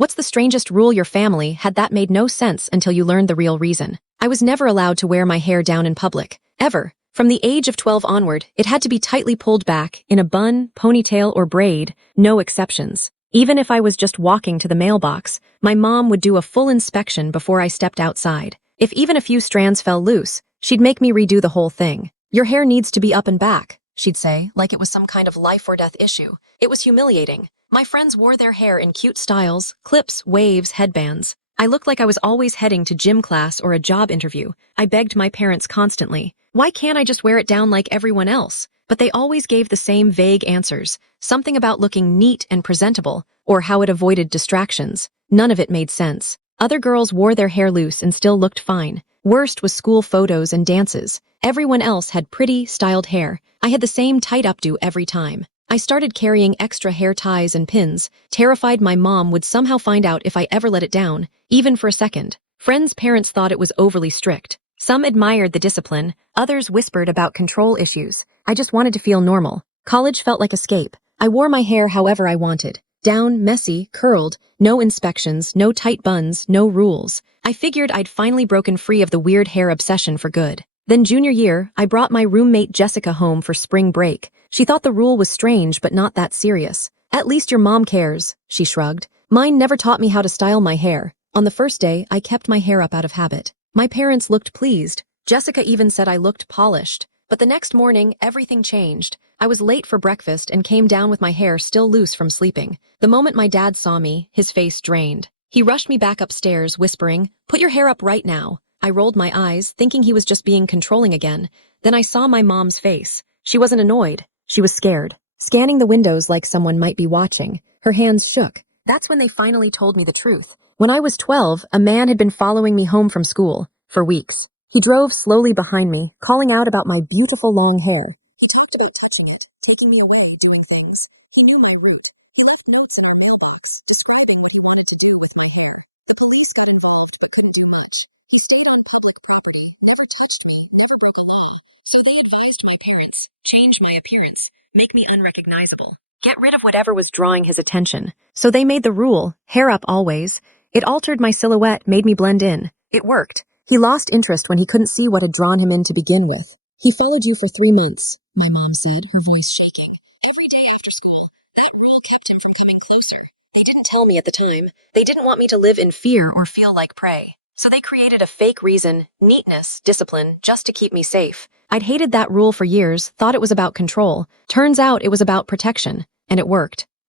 What's the strangest rule your family had that made no sense until you learned the real reason? I was never allowed to wear my hair down in public, ever. From the age of 12 onward, it had to be tightly pulled back, in a bun, ponytail, or braid, no exceptions. Even if I was just walking to the mailbox, my mom would do a full inspection before I stepped outside. If even a few strands fell loose, she'd make me redo the whole thing. Your hair needs to be up and back, she'd say, like it was some kind of life or death issue. It was humiliating. My friends wore their hair in cute styles, clips, waves, headbands. I looked like I was always heading to gym class or a job interview. I begged my parents constantly, why can't I just wear it down like everyone else? But they always gave the same vague answers, something about looking neat and presentable, or how it avoided distractions. None of it made sense. Other girls wore their hair loose and still looked fine. Worst was school photos and dances. Everyone else had pretty, styled hair. I had the same tight updo every time. I started carrying extra hair ties and pins, terrified my mom would somehow find out if I ever let it down, even for a second. Friends' parents thought it was overly strict. Some admired the discipline, others whispered about control issues. I just wanted to feel normal. College felt like escape. I wore my hair however I wanted. Down, messy, curled, no inspections, no tight buns, no rules. I figured I'd finally broken free of the weird hair obsession for good. Then junior year, I brought my roommate Jessica home for spring break. She thought the rule was strange but not that serious. At least your mom cares, she shrugged. Mine never taught me how to style my hair. On the first day, I kept my hair up out of habit. My parents looked pleased. Jessica even said I looked polished. But the next morning, everything changed. I was late for breakfast and came down with my hair still loose from sleeping. The moment my dad saw me, his face drained. He rushed me back upstairs, whispering, "Put your hair up right now." I rolled my eyes, thinking he was just being controlling again. Then I saw my mom's face. She wasn't annoyed. She was scared, scanning the windows like someone might be watching. Her hands shook. That's when they finally told me the truth. When I was 12, a man had been following me home from school for weeks. He drove slowly behind me, calling out about my beautiful long hair. He talked about touching it, taking me away, doing things. He knew my route. He left notes in our mailbox, describing what he wanted to do with my hair. The police got involved but couldn't do much. He stayed on public property, never touched me, never broke a law. So they advised my parents, change my appearance, make me unrecognizable, get rid of whatever was drawing his attention. So they made the rule, hair up always. It altered my silhouette, made me blend in. It worked. He lost interest when he couldn't see what had drawn him in to begin with. He followed you for 3 months, my mom said, her voice shaking. Every day after school, that rule kept him from coming closer. They didn't tell me at the time. They didn't want me to live in fear or feel like prey. So they created a fake reason, neatness, discipline, just to keep me safe. I'd hated that rule for years, thought it was about control. Turns out it was about protection, and it worked.